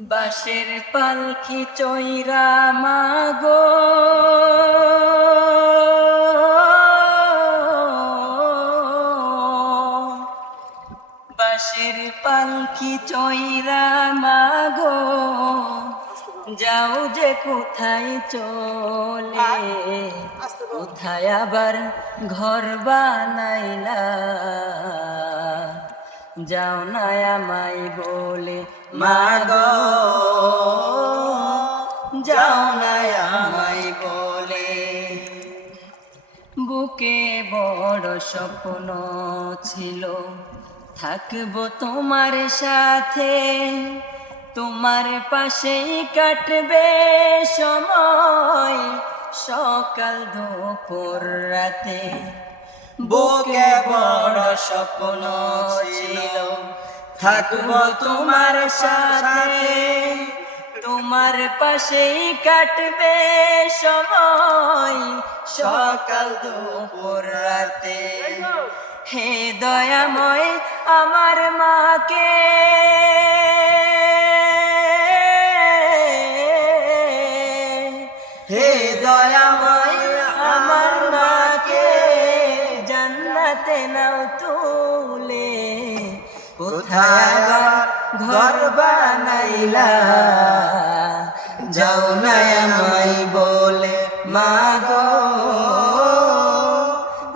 বাঁশের পালকি চৈরা মাগো? বাঁশের পালকি চৈরা মাগো? যাও যে কোথায় চলে কোথায় আবার ঘর বানাইলা? যাও না আমায় বলে মাগো, যাও না আমায় বলে। বুকে বড় স্বপ্ন ছিল, থাকব তোমার সাথে। তোমার পাশেই কাটবে সময়, সকাল দুপুর রাতে। বুকে বড় স্বপ্ন ছিল থাকব তোমার সাথে। তোমার পাশেই কাটবে সময়। সকাল দুপুর রাতে। হে দয়াময় আমার মাকে। হে দয়াময় আমার মাকে। জান্নাতে নাও তুলে। কোথায় ঘর বানাইলা? যাও না আমায় বলে, মাগো,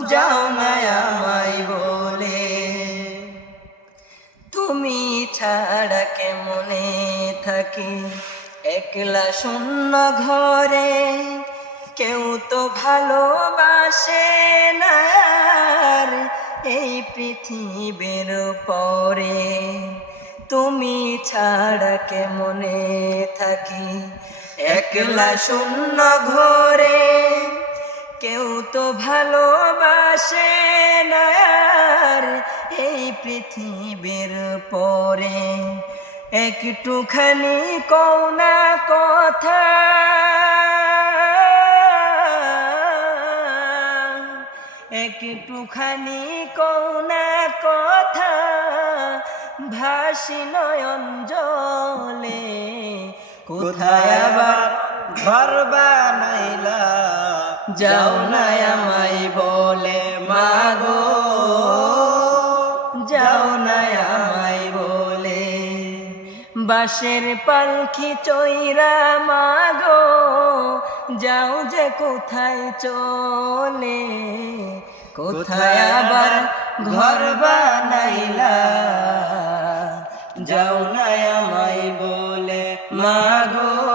যাও না আমায় বলে, তুমি ছাড়া কেমনে থাকি? একলা শূন্য ঘরে কেউ তো ভালোবাসে না। এই পৃথিবীর পরে তুমি ছাড়া কেমনে থাকি? একলা শূন্য ঘরে। কেউ তো ভালোবাসে না এই পৃথিবীর পরে একটুখানি কৌনা কথা। একটুখানি কৌনা কথা। ভাসি নয়ন জলে কোথায় আবার ঘর বানাইলা? যাও না আমায় বলে মাগো যাও না আমায় বলে। বাঁশের পালকি চৈরা মাগো যাও যে কোথায় চলে। কোথায় আবার ঘর বানাইলা? যাও না আমায় বলে মাগো